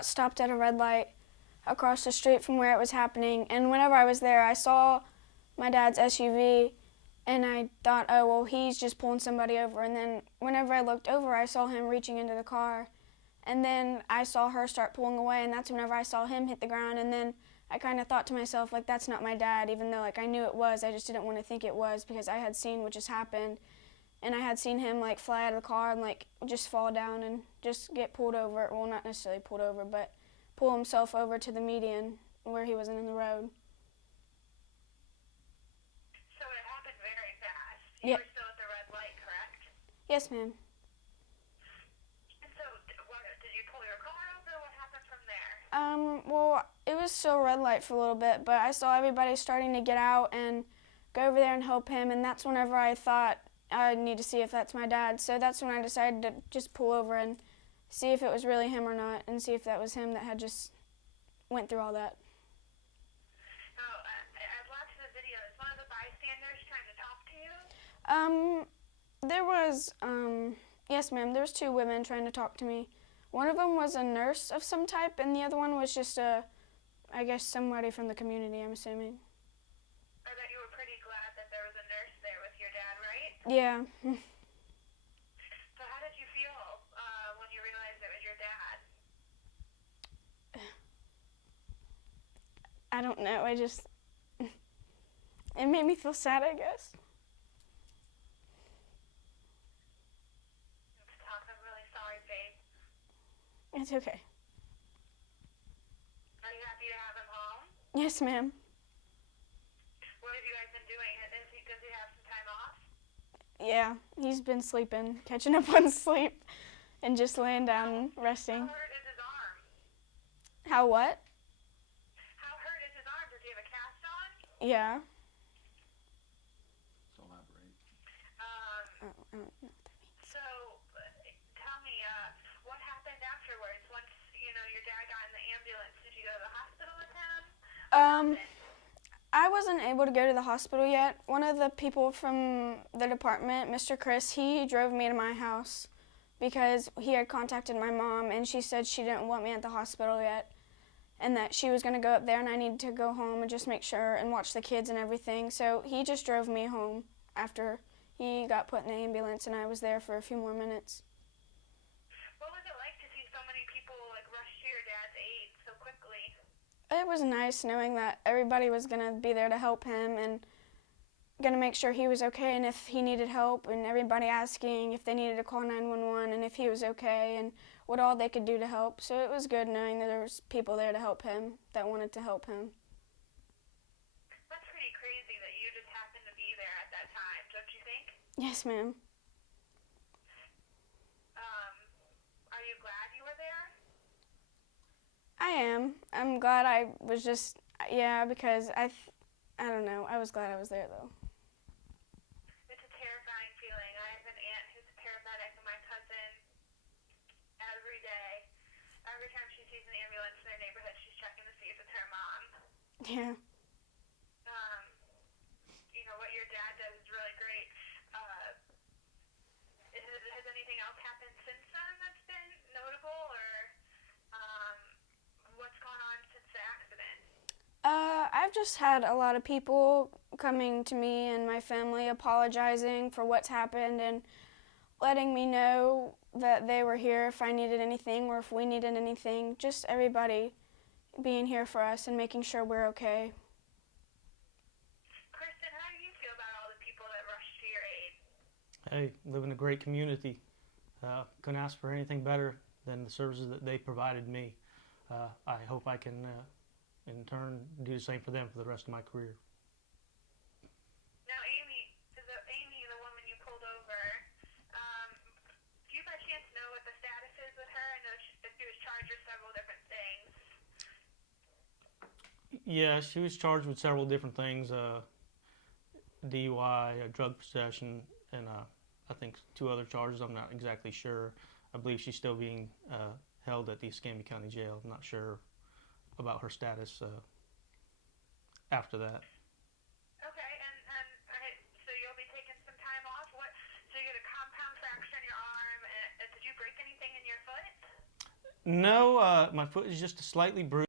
got stopped at a red light across the street from where it was happening, and whenever I was there, I saw my dad's SUV, and I thought, oh, well, he's just pulling somebody over. And then whenever I looked over, I saw him reaching into the car, and then I saw her start pulling away, and that's whenever I saw him hit the ground. And then I kind of thought to myself, like, that's not my dad, even though, like, I knew it was. I just didn't want to think it was because I had seen what just happened, and I had seen him, like, fly out of the car and, like, just fall down and just get pulled over. Well, not necessarily pulled over, but pull himself over to the median where he wasn't in the road. So it happened very fast. You Yeah. were still at the red light, correct? Yes, ma'am. And so did you pull your car over? What happened from there? Well, it was still red light for a little bit, but I saw everybody starting to get out and go over there and help him, and that's whenever I thought I need to see if that's my dad. So that's when I decided to just pull over and see if it was really him or not, and see if that was him that had just went through all that. Oh, I've watched the video. Is one of the bystanders trying to talk to you? There was, yes, ma'am, there was two women trying to talk to me. One of them was a nurse of some type, and the other one was just I guess somebody from the community, I'm assuming. I bet you were pretty glad that there was a nurse there with your dad, right? Yeah. So how did you feel when you realized it was your dad? I don't know, it made me feel sad, I guess. It's tough. I'm really sorry, babe. It's okay. Are you happy to have him home? Yes, ma'am. What have you guys been doing? Does he have some time off? Yeah, he's been sleeping, catching up on sleep, and just laying down and resting. How hurt is his arm? How what? How hurt is his arm? Does he have a cast on? Yeah. Elaborate. I don't know what that means. So, tell me, what happened afterwards? Once, your dad got in the ambulance, did you go to the hospital with him? I wasn't able to go to the hospital yet. One of the people from the department, Mr. Chris, he drove me to my house because he had contacted my mom, and she said she didn't want me at the hospital yet, and that she was going to go up there and I needed to go home and just make sure and watch the kids and everything. So he just drove me home after he got put in the ambulance, and I was there for a few more minutes. What was it like to see so many people rush to your dad's aid so quickly? It was nice knowing that everybody was going to be there to help him and going to make sure he was okay, and if he needed help, and everybody asking if they needed to call 911 and if he was okay and what all they could do to help. So it was good knowing that there was people there to help him that wanted to help him. That's pretty crazy that you just happened to be there at that time, don't you think? Yes, ma'am. Are you glad you were there? I am. I'm glad I was just, yeah, because I don't know. I was glad I was there, though. It's a terrifying feeling. I have an aunt who's a paramedic, and my cousin, every day, every time she sees an ambulance in their neighborhood, she's checking to see if it's her mom. Yeah. What your dad does is really great. Has anything else happened since then that's been notable, or what's gone on since the accident? I've just had a lot of people coming to me and my family apologizing for what's happened and letting me know that they were here if I needed anything or if we needed anything. Just everybody being here for us and making sure we're okay. Kristen, how do you feel about all the people that rushed to your aid? Hey, live in a great community. Couldn't ask for anything better than the services that they provided me. I hope I can, in turn, do the same for them for the rest of my career. Now, Amy, the woman you pulled over, do you by chance know what the status is with her? I know she was charged with several different things. Yeah, she was charged with several different things, DUI, drug possession, and I think 2 other charges. I'm not exactly sure. I believe she's still being held at the Escambia County Jail. I'm not sure about her status after that. Okay, and so you'll be taking some time off? So you had a compound fracture in your arm, and did you break anything in your foot? No, my foot is just slightly bruised.